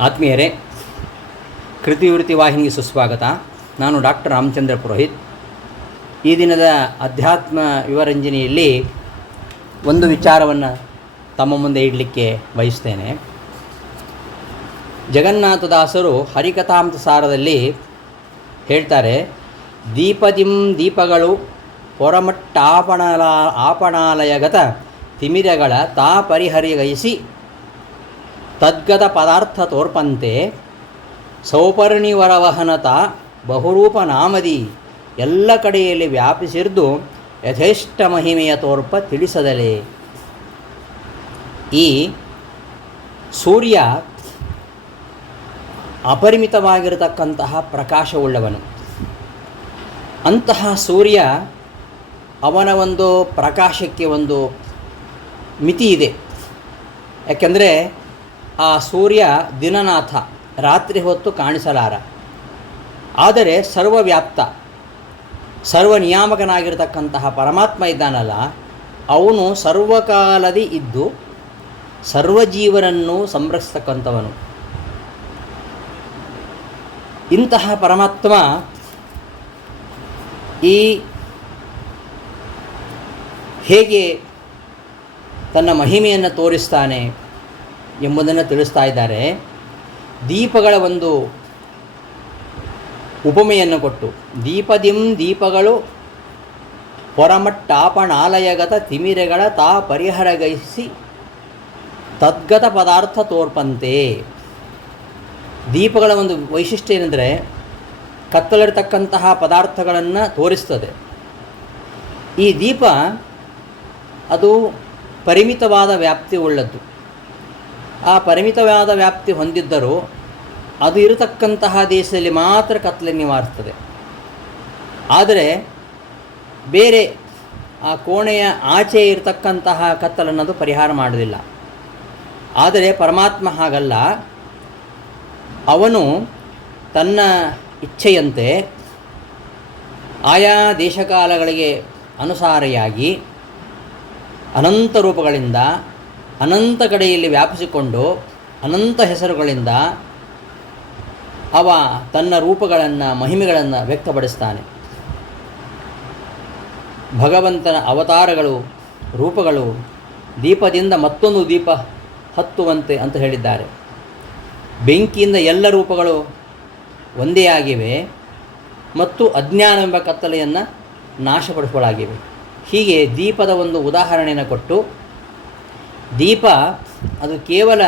ಆತ್ಮೀಯರೇ, ಕೃತಿವೃತ್ತಿ ವಾಹಿನಿಗೆ ಸುಸ್ವಾಗತ. ನಾನು ಡಾಕ್ಟರ್ ರಾಮಚಂದ್ರ ಪುರೋಹಿತ್. ಈ ದಿನದ ಅಧ್ಯಾತ್ಮ ವಿವರಂಜನೆಯಲ್ಲಿ ಒಂದು ವಿಚಾರವನ್ನು ತಮ್ಮ ಮುಂದೆ ಇಡಲಿಕ್ಕೆ ಬಯಸ್ತೇನೆ. ಜಗನ್ನಾಥದಾಸರು ಹರಿಕಥಾಮೃತ ಸಾರದಲ್ಲಿ ಹೇಳ್ತಾರೆ, ದೀಪದಿಂ ದೀಪಗಳು ಪೊರಮಟ್ಟಾಪಣಲ ಆಪಣಾಲಯಗತ ತಿಮಿರಗಳ ತಾ ಪರಿಹರಿಗೈಸಿ ತದ್ಗತ ಪದಾರ್ಥ ತೋರ್ಪಂತೆ ಸೌಪರ್ಣಿವರವಹನತ ಬಹುರೂಪ ನಾಮದಿ ಎಲ್ಲ ಕಡೆಯಲ್ಲಿ ವ್ಯಾಪಿಸಿರ್ದು ಯಥೇಷ್ಟ ಮಹಿಮೆಯ ತೋರ್ಪ ತಿಳಿಸದಲೇ. ಈ ಸೂರ್ಯ ಅಪರಿಮಿತವಾಗಿರತಕ್ಕಂತಹ ಪ್ರಕಾಶವುಳ್ಳವನು. ಅಂತಹ ಸೂರ್ಯ ಅವನ ಒಂದು ಪ್ರಕಾಶಕ್ಕೆ ಒಂದು ಮಿತಿ ಇದೆ. ಯಾಕೆಂದರೆ ಆ ಸೂರ್ಯ ದಿನನಾಥ, ರಾತ್ರಿ ಹೊತ್ತು ಕಾಣಿಸಲಾರ. ಆದರೆ ಸರ್ವವ್ಯಾಪ್ತ ಸರ್ವ ನಿಯಾಮಕನಾಗಿರ್ತಕ್ಕಂತಹ ಪರಮಾತ್ಮ ಇದ್ದಾನಲ್ಲ, ಅವನು ಸರ್ವಕಾಲದಿ ಇದ್ದು ಸರ್ವಜೀವನನ್ನು ಸಂರಕ್ಷಿಸ್ತಕ್ಕಂಥವನು. ಇಂತಹ ಪರಮಾತ್ಮ ಈ ಹೇಗೆ ತನ್ನ ಮಹಿಮೆಯನ್ನು ತೋರಿಸ್ತಾನೆ ಎಂಬುದನ್ನು ತಿಳಿಸ್ತಾ ಇದ್ದಾರೆ. ದೀಪಗಳ ಒಂದು ಉಪಮೆಯನ್ನು ಕೊಟ್ಟು, ದೀಪದಿಂ ದೀಪಗಳು ಪೊರಮಟ್ಟಾಪಣಾಲಯಗತ ತಿಮಿರೆಗಳ ತಾ ಪರಿಹರಗೈಸಿ ತದ್ಗತ ಪದಾರ್ಥ ತೋರ್ಪಂತೆ. ದೀಪಗಳ ಒಂದು ವೈಶಿಷ್ಟ್ಯ ಏನೆಂದರೆ, ಕತ್ತಲಿರ್ತಕ್ಕಂತಹ ಪದಾರ್ಥಗಳನ್ನು ತೋರಿಸ್ತದೆ. ಈ ದೀಪ ಅದು ಪರಿಮಿತವಾದ ವ್ಯಾಪ್ತಿ ಉಳ್ಳದ್ದು ಆ ಪರಿಮಿತವಾದ ವ್ಯಾಪ್ತಿ ಹೊಂದಿದ್ದರೂ ಅದು ಇರತಕ್ಕಂತಹ ದೇಶದಲ್ಲಿ ಮಾತ್ರ ಕತ್ತಲೆ ನಿವಾರಿಸ್ತದೆ ಆದರೆ ಬೇರೆ ಆ ಕೋಣೆಯ ಆಚೆ ಇರತಕ್ಕಂತಹ ಕತ್ತಲನ್ನು ಪರಿಹಾರ ಮಾಡುವುದಿಲ್ಲ. ಆದರೆ ಪರಮಾತ್ಮ ಹಾಗಲ್ಲ. ಅವನು ತನ್ನ ಇಚ್ಛೆಯಂತೆ ಆಯಾ ದೇಶಕಾಲಗಳಿಗೆ ಅನುಸಾರಿಯಾಗಿ ಅನಂತ ರೂಪಗಳಿಂದ ಅನಂತ ಕಡೆಯಲ್ಲಿ ವ್ಯಾಪಿಸಿಕೊಂಡು ಅನಂತ ಹೆಸರುಗಳಿಂದ ಅವ ತನ್ನ ರೂಪಗಳನ್ನು, ಮಹಿಮೆಗಳನ್ನು ವ್ಯಕ್ತಪಡಿಸ್ತಾನೆ. ಭಗವಂತನ ಅವತಾರಗಳು, ರೂಪಗಳು ದೀಪದಿಂದ ಮತ್ತೊಂದು ದೀಪ ಹತ್ತುವಂತೆ ಅಂತ ಹೇಳಿದ್ದಾರೆ. ಬೆಂಕಿಯಿಂದ ಎಲ್ಲ ರೂಪಗಳು ಒಂದೇ ಆಗಿವೆ ಮತ್ತು ಅಜ್ಞಾನವೆಂಬ ಕತ್ತಲೆಯನ್ನು ನಾಶಪಡಿಸಲಾಗಿವೆ ಹೀಗೆ ದೀಪದ ಒಂದು ಉದಾಹರಣೆಯನ್ನು ಕೊಟ್ಟು ದೀಪ, ಅದು ಕೇವಲ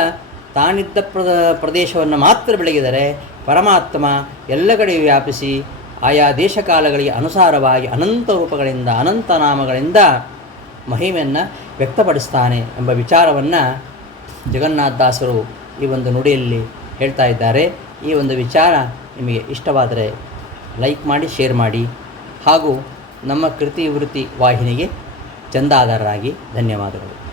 ತಾನಿದ್ದ ಪ್ರದ, ಪ್ರದೇಶವನ್ನು ಮಾತ್ರ ಬೆಳಗಿದರೆ ಪರಮಾತ್ಮ ಎಲ್ಲ ಕಡೆ ವ್ಯಾಪಿಸಿ ಆಯಾ ದೇಶಕಾಲಗಳಿಗೆ ಅನುಸಾರವಾಗಿ ಅನಂತ ರೂಪಗಳಿಂದ, ಅನಂತ ನಾಮಗಳಿಂದ ಮಹಿಮೆಯನ್ನು ವ್ಯಕ್ತಪಡಿಸ್ತಾನೆ ಎಂಬ ವಿಚಾರವನ್ನು ಜಗನ್ನಾಥದಾಸರು ಈ ಒಂದು ನುಡಿಯಲ್ಲಿ ಹೇಳ್ತಾ ಇದ್ದಾರೆ. ಈ ಒಂದು ವಿಚಾರ ನಿಮಗೆ ಇಷ್ಟವಾದರೆ ಲೈಕ್ ಮಾಡಿ, ಶೇರ್ ಮಾಡಿ ಹಾಗೂ ನಮ್ಮ ಕೃತಿ ವೃತ್ತಿ ವಾಹಿನಿಗೆ ಚಂದಾದಾರರಾಗಿ ಧನ್ಯವಾದಗಳು.